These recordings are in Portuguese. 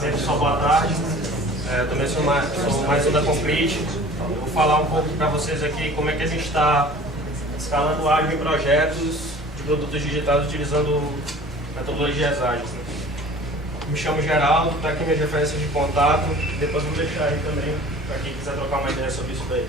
Pessoal, boa tarde. Também sou mais um da Concrete. Eu vou falar um pouco para vocês aqui como é que a gente está escalando ágil em projetos de produtos digitais utilizando metodologias ágeis. Me chamo Geraldo, está aqui minhas referências de contato. Depois vou deixar aí também para quem quiser trocar uma ideia sobre isso daí.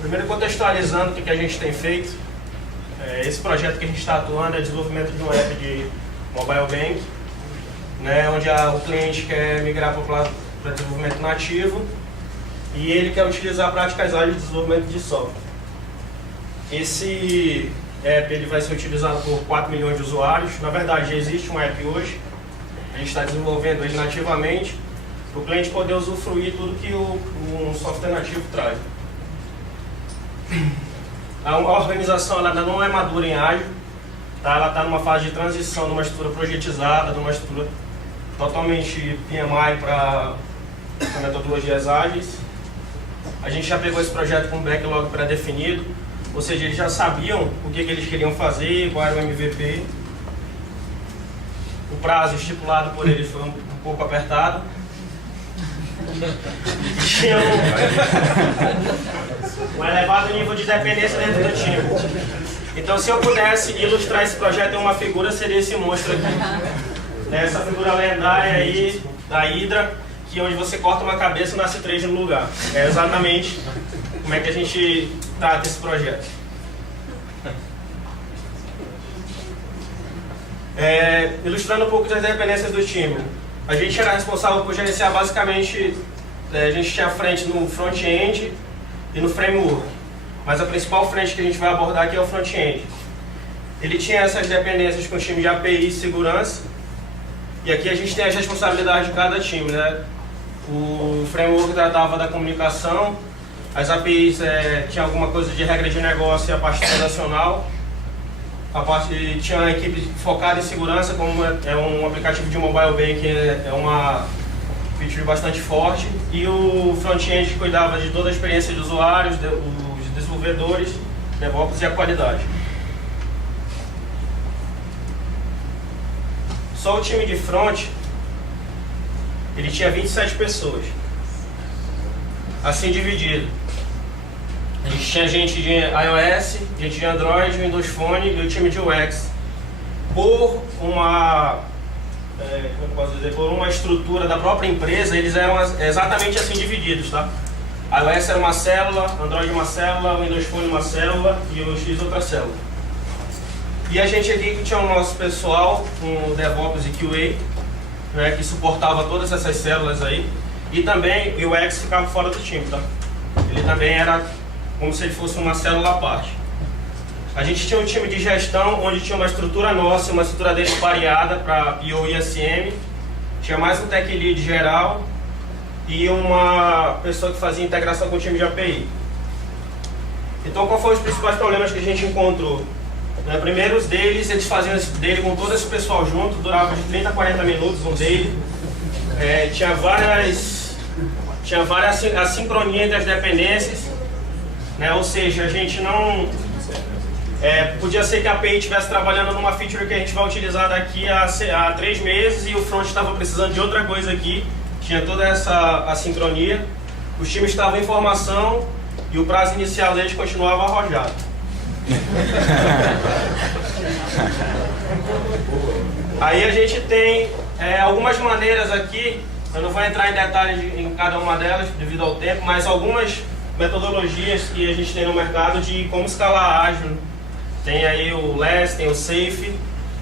Primeiro, contextualizando o que a gente tem feito. Esse projeto que a gente está atuando é o desenvolvimento de um app de mobile bank, né, onde o cliente quer migrar para desenvolvimento nativo e ele quer utilizar práticas ágeis de desenvolvimento de software. Esse app ele vai ser utilizado por 4 milhões de usuários. Na verdade, já existe um app hoje, a gente está desenvolvendo ele nativamente para o cliente poder usufruir tudo que um software nativo traz. A organização ela ainda não é madura em ágil, tá? Ela está numa fase de transição de uma estrutura projetizada, de uma estrutura totalmente PMI para metodologias ágeis. A gente já pegou esse projeto com um backlog pré-definido, ou seja, eles já sabiam o que eles queriam fazer, qual era o MVP. O prazo estipulado por eles foi um pouco apertado. Tinha um elevado nível de dependência dentro do time. Então, se eu pudesse ilustrar esse projeto em uma figura, seria esse monstro aqui. Essa figura lendária aí da Hydra, que onde você corta uma cabeça e nasce 3 no lugar. É exatamente como é que a gente trata esse projeto. Ilustrando um pouco das dependências do time. A gente era responsável por gerenciar basicamente, a gente tinha frente no front-end e no framework. Mas a principal frente que a gente vai abordar aqui é o front-end. Ele tinha essas dependências com o time de API e segurança. E aqui a gente tem as responsabilidades de cada time, né? O framework tratava da comunicação, as APIs tinha alguma coisa de regra de negócio e a parte transacional. A parte tinha uma equipe focada em segurança, como é um aplicativo de mobile bank, é uma feature bastante forte. E o front-end cuidava de toda a experiência de usuários, os desenvolvedores, DevOps e a qualidade. Só o time de front, ele tinha 27 pessoas, assim dividido. A gente tinha gente de iOS, gente de Android, Windows Phone e o time de UX. Por uma, como posso dizer, por uma estrutura da própria empresa, eles eram exatamente assim divididos, tá? iOS era uma célula, Android uma célula, Windows Phone uma célula e o X outra célula. E a gente aqui que tinha o nosso pessoal com DevOps e QA, né, que suportava todas essas células aí. E também o UX ficava fora do time, tá? Ele também era como se ele fosse uma célula à parte. A gente tinha um time de gestão, onde tinha uma estrutura nossa, uma estrutura deles pareada para PO e SM. Tinha mais um tech lead geral e uma pessoa que fazia integração com o time de API. Então, qual foram os principais problemas que a gente encontrou? Primeiro, os deles, eles faziam esse daily com todo esse pessoal junto, durava de 30 a 40 minutos um daily. Tinha várias assincronia entre as dependências. Né? Ou seja, a gente não... podia ser que a API estivesse trabalhando numa feature que a gente vai utilizar daqui a 3 meses e o front estava precisando de outra coisa aqui. Tinha toda essa assincronia. Os times estavam em formação e o prazo inicial deles continuava arrojado. Aí a gente tem algumas maneiras aqui, eu não vou entrar em detalhes em cada uma delas devido ao tempo, mas algumas metodologias que a gente tem no mercado de como escalar ágil. Tem aí o LESS, tem o SAFe,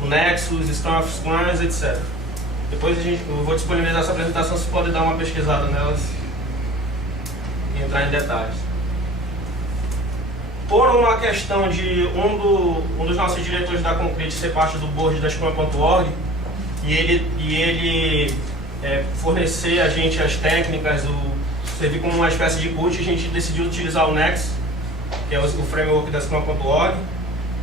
o Nexus, Scrum of Scrums, etc. Depois eu vou disponibilizar essa apresentação, vocês podem dar uma pesquisada nelas e entrar em detalhes. Por uma questão de um dos nossos diretores da Concrete ser parte do board da Scrum.org e ele fornecer a gente as técnicas, servir como uma espécie de coach, a gente decidiu utilizar o Next, que é o framework da Scrum.org,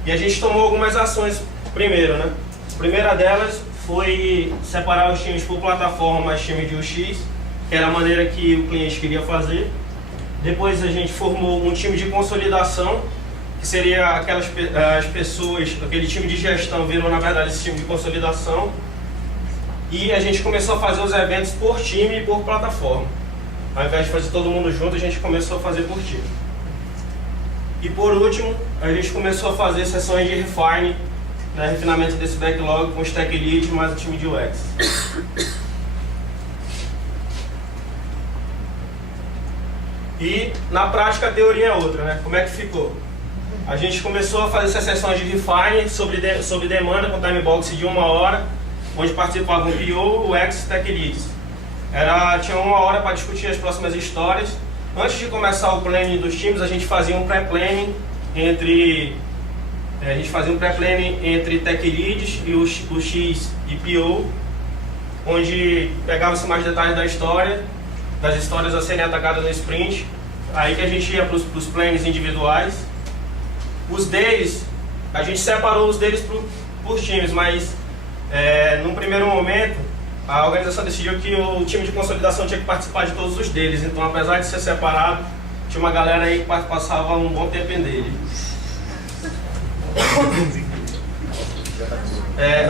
e a gente tomou algumas ações primeiro, né? A primeira delas foi separar os times por plataformas, time de UX, que era a maneira que o cliente queria fazer. Depois a gente formou um time de consolidação, que seria as pessoas, aquele time de gestão virou na verdade esse time de consolidação, e a gente começou a fazer os eventos por time e por plataforma. Ao invés de fazer todo mundo junto, a gente começou a fazer por time. E por último, a gente começou a fazer sessões de refine, né, refinamento desse backlog com os tech leads mais o time de UX. E na prática a teoria é outra, né? Como é que ficou? A gente começou a fazer essas sessões de refine sob demanda com time box de 1 hora, onde participavam o PO, o UX e tech leads. Tinha 1 hora para discutir as próximas histórias. Antes de começar o planning dos times, a gente fazia um pré-planning entre tech leads e o X e PO, onde pegava-se mais detalhes da história, das histórias a serem atacadas no sprint. Aí que a gente ia para os plannings individuais. Os deles, a gente separou os deles por times, mas num primeiro momento a organização decidiu que o time de consolidação tinha que participar de todos os deles. Então, apesar de ser separado, tinha uma galera aí que passava um bom tempo em dele.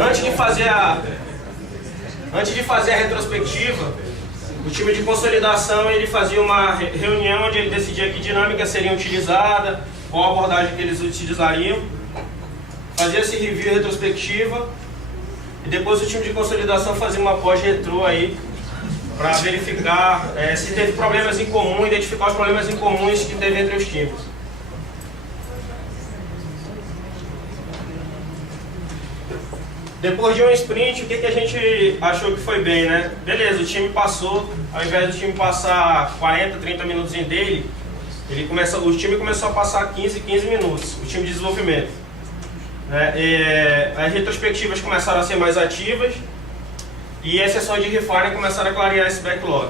Antes de fazer a retrospectiva, o time de consolidação ele fazia uma reunião onde ele decidia que dinâmica seria utilizada, qual abordagem que eles utilizariam, fazia esse review e retrospectiva, e depois o time de consolidação fazia uma pós-retrô aí para verificar se teve problemas em comum, identificar os problemas em comuns que teve entre os times. Depois de um sprint, o que a gente achou que foi bem, né? Beleza, o time passou, ao invés do time passar 40, 30 minutos em dele, o time começou a passar 15 minutos, o time de desenvolvimento. As retrospectivas começaram a ser mais ativas e as sessões de refine começaram a clarear esse backlog.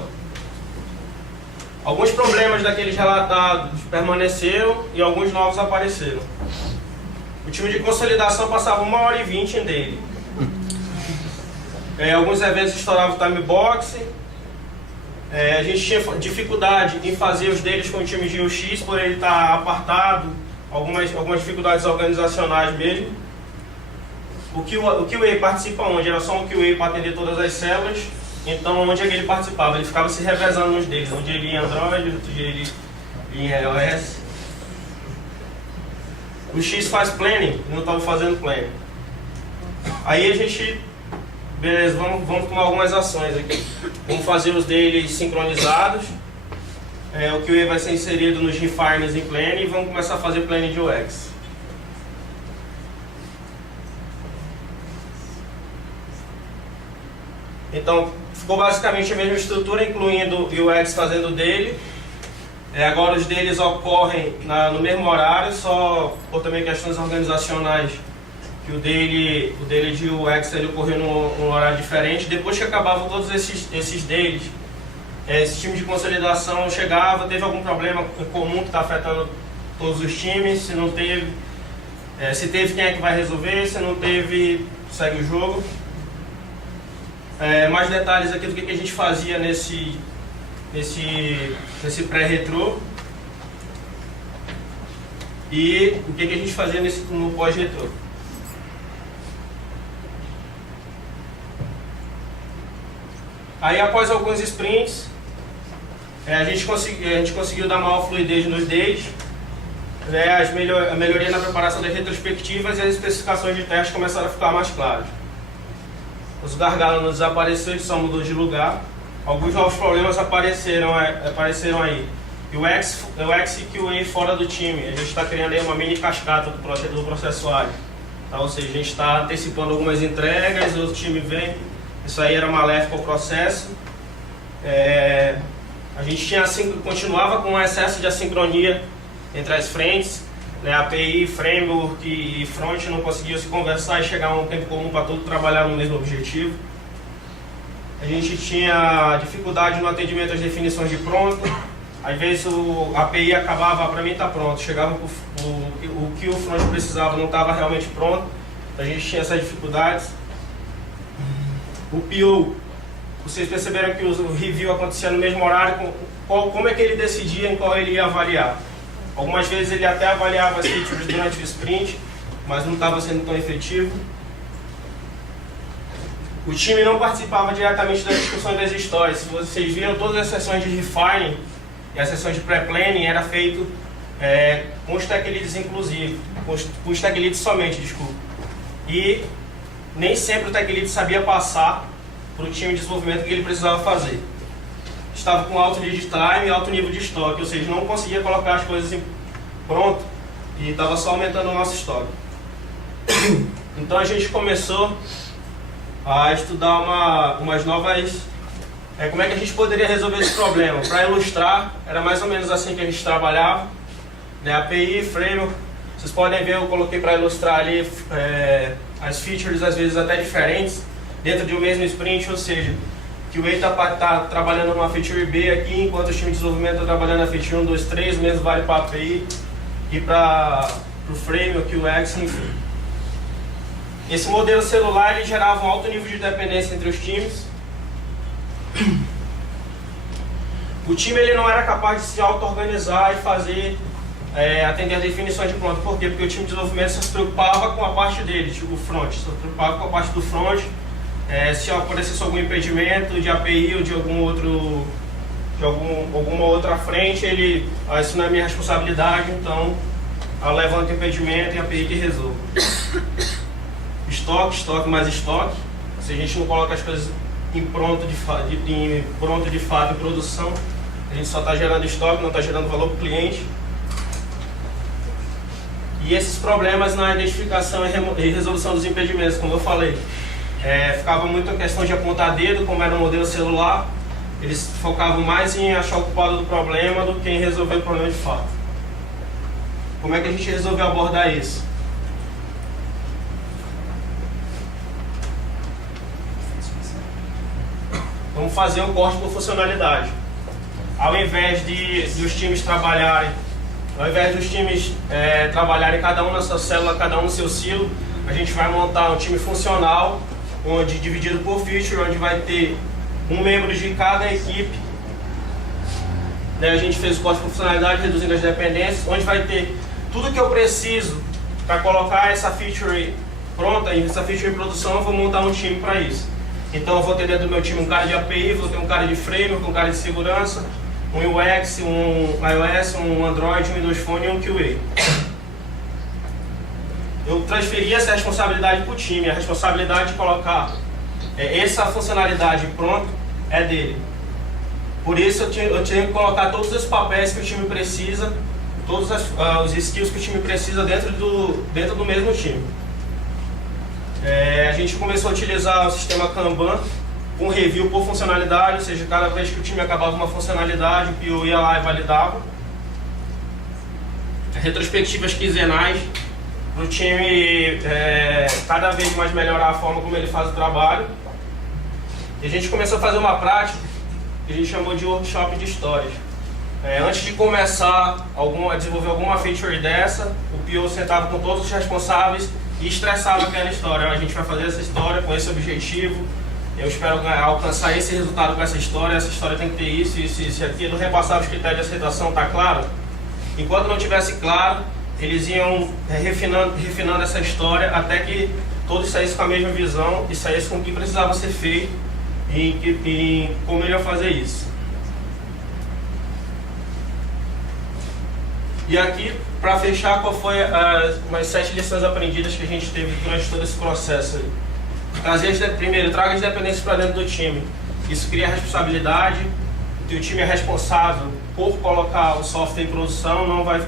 Alguns problemas daqueles relatados permaneceram e alguns novos apareceram. O time de consolidação passava 1 hora e 20 em dele. Alguns eventos estouravam o time box. A gente tinha dificuldade em fazer os deles com o time de UX por ele estar apartado, algumas dificuldades organizacionais mesmo. O QA participa onde? Era só um QA para atender todas as células. Então, onde é que ele participava? Ele ficava se revezando nos deles, onde ele ia em Android, outro dia ele ia em iOS. O X faz planning, não estava fazendo planning. Aí a gente, beleza, vamos tomar algumas ações aqui. Vamos fazer os deles sincronizados. O QA vai ser inserido nos refines em planning e vamos começar a fazer planning de UX. Então, ficou basicamente a mesma estrutura, incluindo o UX fazendo o dele. Agora os deles ocorrem no mesmo horário, só por também questões organizacionais, que o dele de UX ele ocorreu num horário diferente. Depois que acabavam todos esses deles, esse time de consolidação chegava, teve algum problema em comum que está afetando todos os times, se não teve, se teve, quem é que vai resolver, se não teve, segue o jogo. Mais detalhes aqui do que a gente fazia nesse pré-retrô e o que a gente fazia no pós-retrô. Aí, após alguns sprints, a gente conseguiu dar maior fluidez nos days, a melhoria na preparação das retrospectivas e as especificações de teste começaram a ficar mais claras. Os gargalos não desapareceram, só mudou de lugar. Alguns novos problemas apareceram aí. O UX e QA fora do time. A gente está criando aí uma mini cascata do processuário. Tá? Ou seja, a gente está antecipando algumas entregas, o outro time vem. Isso aí era maléfico ao processo. A gente continuava com um excesso de assincronia entre as frentes. API, Framework e Front não conseguiam se conversar e chegar a um tempo comum para todos trabalhar no mesmo objetivo. A gente tinha dificuldade no atendimento às definições de pronto. Às vezes a API acabava, para mim está pronto, chegava o que o Front precisava não estava realmente pronto. A gente tinha essas dificuldades. O PO, vocês perceberam que o review acontecia no mesmo horário, como é que ele decidia em qual ele ia avaliar? Algumas vezes ele até avaliava as features durante o sprint, mas não estava sendo tão efetivo. O time não participava diretamente das discussões das histórias. Se vocês viram, todas as sessões de refining e as sessões de pré-planning era feito com os tech leads inclusive, com os tech leads somente, desculpa. E nem sempre o tech lead sabia passar para o time de desenvolvimento o que ele precisava fazer. Estava com alto lead time e alto nível de estoque, ou seja, não conseguia colocar as coisas pronto e estava só aumentando o nosso estoque. Então a gente começou a estudar umas novas... como é que a gente poderia resolver esse problema? Para ilustrar, era mais ou menos assim que a gente trabalhava, né? API, framework, vocês podem ver, eu coloquei para ilustrar ali as features às vezes até diferentes dentro de um mesmo sprint, ou seja, que o A está trabalhando numa feature B aqui, enquanto o time de desenvolvimento está trabalhando na feature 1, 2, 3, o mesmo vale para a API e para o framework, o X, enfim. Esse modelo celular ele gerava um alto nível de dependência entre os times. O time ele não era capaz de se auto-organizar e fazer, atender as definições de pronto. Por quê? Porque o time de desenvolvimento só se preocupava com a parte dele, tipo o front, só se preocupava com a parte do front. Se aparecesse algum impedimento de API ou de alguma outra frente, isso não é minha responsabilidade, então eu levanto o impedimento e a API que resolve. Estoque mais estoque. Se a gente não coloca as coisas em pronto de fato em produção, a gente só está gerando estoque, não está gerando valor para o cliente. E esses problemas na identificação e resolução dos impedimentos, como eu falei, ficava muito a questão de apontar dedo, como era um modelo celular, eles focavam mais em achar o culpado do problema do que em resolver o problema de fato. Como é que a gente resolveu abordar isso? Vamos fazer um corte por funcionalidade. Ao invés dos times trabalharem cada um na sua célula, cada um no seu silo, a gente vai montar um time funcional, onde dividido por feature, onde vai ter um membro de cada equipe. A gente fez o corte por funcionalidade, reduzindo as dependências, onde vai ter tudo que eu preciso para colocar essa feature pronta, e essa feature em produção, eu vou montar um time para isso. Então eu vou ter dentro do meu time um cara de API, vou ter um cara de framework, um cara de segurança, um UX, um iOS, um Android, um Windows Phone e um QA. Eu transferi essa responsabilidade para o time, a responsabilidade de colocar essa funcionalidade pronta é dele. Por isso eu tinha que colocar todos os papéis que o time precisa, todos os skills que o time precisa dentro do mesmo time. A gente começou a utilizar o sistema Kanban, com review por funcionalidade, ou seja, cada vez que o time acabava uma funcionalidade, o PO ia lá e validava. Retrospectivas quinzenais, para o time cada vez mais melhorar a forma como ele faz o trabalho. E a gente começou a fazer uma prática que a gente chamou de workshop de histórias. Antes de começar a desenvolver alguma feature dessa, o PO sentava com todos os responsáveis e estressava aquela história. A gente vai fazer essa história com esse objetivo, eu espero alcançar esse resultado com essa história tem que ter isso, aquilo, repassar os critérios de aceitação, tá claro? Enquanto não tivesse claro, eles iam refinando essa história até que todos saíssem com a mesma visão e saíssem com o que precisava ser feito e como ele ia fazer isso. E aqui, para fechar, qual foi umas 7 lições aprendidas que a gente teve durante todo esse processo aí. Primeiro, traga as dependências para dentro do time. Isso cria responsabilidade. O teu time é responsável por colocar o software em produção, não vai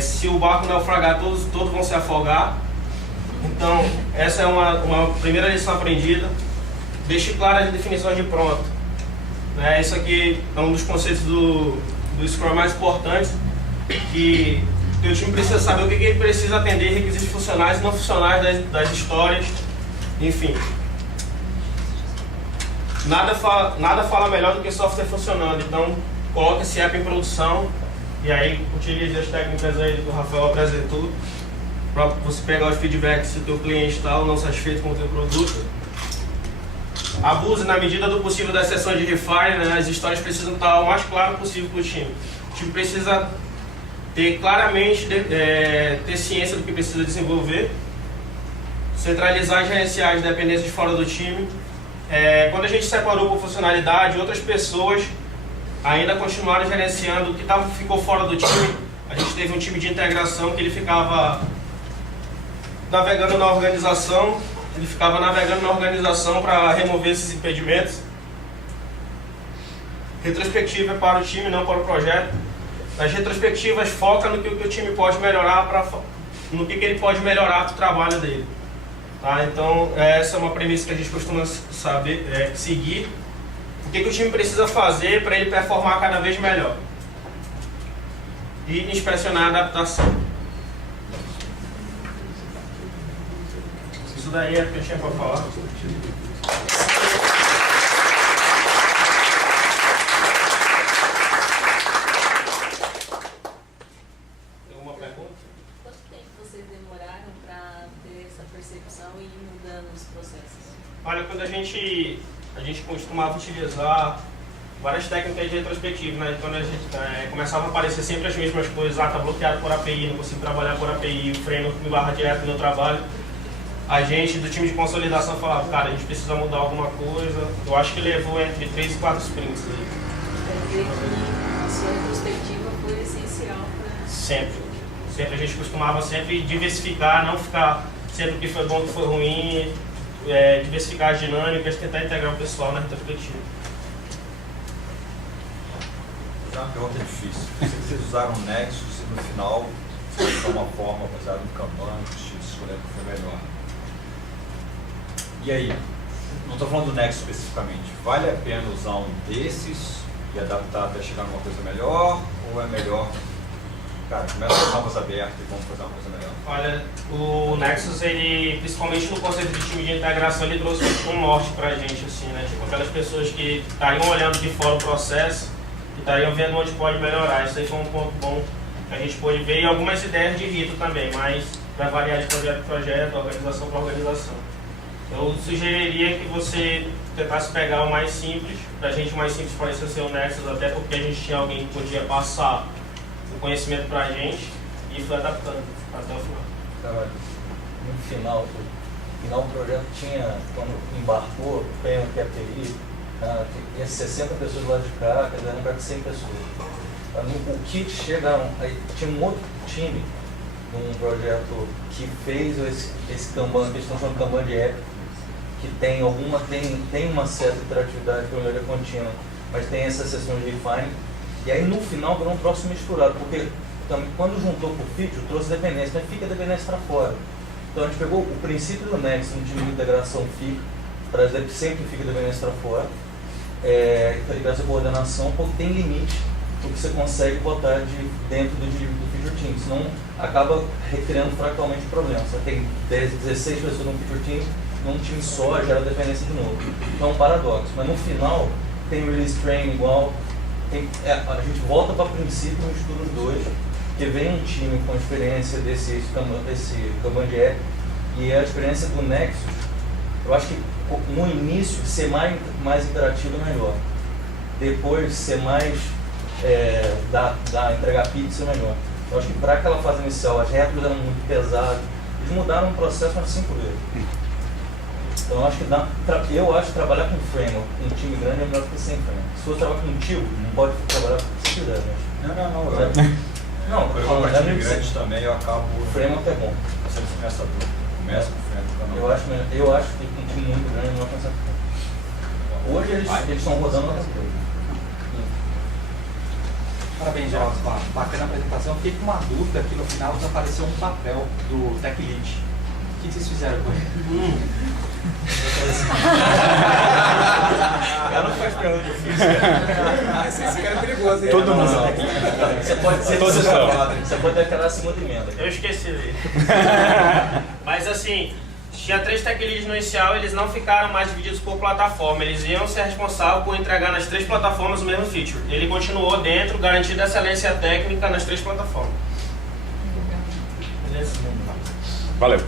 se o barco naufragar, todos vão se afogar. Então, essa é uma primeira lição aprendida. Deixe claras as definições de pronto. Isso aqui é um dos conceitos do Scrum mais importantes, que o teu time precisa saber o que ele precisa atender, requisitos funcionais e não funcionais das histórias, enfim. Nada fala melhor do que software funcionando, então coloque esse app em produção e aí utilize as técnicas aí que o Rafael apresentou para você pegar os feedbacks se o teu cliente está ou não satisfeito com o teu produto. Abuse na medida do possível das sessões de refine, as histórias precisam estar o mais claro possível para o time. O time precisa ter claramente, ter ciência do que precisa desenvolver, centralizar e gerenciar as dependências fora do time. Quando a gente separou por funcionalidade, outras pessoas ainda continuaram gerenciando o que ficou fora do time. A gente teve um time de integração que ele ficava navegando na organização, para remover esses impedimentos. Retrospectiva é para o time, não para o projeto. Nas retrospectivas foca no que o time pode melhorar, no que ele pode melhorar para o trabalho dele. Tá? Então essa é uma premissa que a gente costuma seguir. O que o time precisa fazer para ele performar cada vez melhor. E inspecionar a adaptação. Isso daí é o que eu tinha para falar. Alguma pergunta? Quanto tempo vocês demoraram para ter essa percepção e ir mudando os processos? Olha, quando a gente costumava utilizar várias técnicas de retrospectiva, né? Quando a gente começava a aparecer sempre as mesmas coisas, tá bloqueado por API, não consigo trabalhar por API, o frame me barra direto no meu trabalho, a gente do time de consolidação falava, cara, a gente precisa mudar alguma coisa. Eu acho que levou entre 3 e 4 sprints aí. Quer dizer que a sua retrospectiva foi essencial para... Sempre a gente costumava sempre diversificar, não ficar sempre o que foi bom, o que foi ruim, diversificar as dinâmicas, tentar integrar o pessoal na retrospectiva. É uma pergunta difícil. Vocês usaram o Nexus e no final vocês usaram uma forma baseada no Kanban, escolhendo o que foi melhor. E aí, não estou falando do Nexus especificamente, vale a pena usar um desses e adaptar até chegar numa coisa melhor? Ou é melhor, cara, começa com as novas abertas e vamos fazer uma coisa melhor? Olha, o Nexus, ele, principalmente no conceito de time de integração, ele trouxe um norte pra gente, assim, né? Tipo, aquelas pessoas que estariam olhando de fora o processo e estariam vendo onde pode melhorar. Isso aí foi um ponto bom que a gente pôde ver, e algumas ideias de rito também, mas vai variar de projeto para projeto, organização para organização. Eu sugeriria que você tentasse pegar o mais simples. Pra gente o mais simples parecia ser o Nexus, até porque a gente tinha alguém que podia passar o conhecimento pra gente e foi adaptando até o final. Cara, no final do projeto tinha, quando embarcou, tem o QAPI, tinha 60 pessoas lá de cá, quer dizer, era de 100 pessoas. O kit chegaram, aí tinha um outro time de um projeto que fez esse Kanban, que eles estão chamando de Kanban de épico, que tem uma certa interatividade com a melhoria contínua, mas tem essa sessão de refine. E aí no final virou um troço misturado, porque quando juntou com o feature, trouxe dependência, mas fica a dependência para fora. Então a gente pegou o princípio do Nexus, no time de integração fica, sempre fica a dependência para fora, e essa coordenação, porque tem limite do que você consegue botar dentro do feature team, senão acaba recriando fractalmente o problema. Você tem 16 pessoas num feature team, num time só gera dependência de novo. Então é um paradoxo, mas no final tem o release train igual, a gente volta para o princípio no estudo os dois, que vem um time com a experiência desse Kanban de app, e a experiência do Nexus, eu acho que no início ser mais interativo é melhor, depois ser mais entregar pizza é melhor. Eu acho que para aquela fase inicial as retros eram muito pesadas, eles mudaram o processo umas 5 vezes. Então eu acho que trabalhar com framework, um time grande é melhor do que sem framework. Se for trabalhar contigo, não pode trabalhar com o que você quiser, mas... Não, quando eu com time grande também eu acabo... O framework é bom. Você começa com o framework. Eu acho que com um time muito grande não vai começar com o hoje eles estão rodando outra coisa. Parabéns, Geraldo. Bacana a apresentação. Fiquei com uma dúvida que no final desapareceu um papel do Tech Lead. O que vocês fizeram com ele? Ela não faz pergunta difícil. Esse cara é perigoso, hein? Todo mundo. Você pode declarar a segunda emenda. Eu esqueci dele. Mas assim, tinha 3 tech leads no inicial, eles não ficaram mais divididos por plataforma. Eles iam ser responsáveis por entregar nas 3 plataformas o mesmo feature. Ele continuou dentro, garantindo excelência técnica nas 3 plataformas. Beleza? Valeu.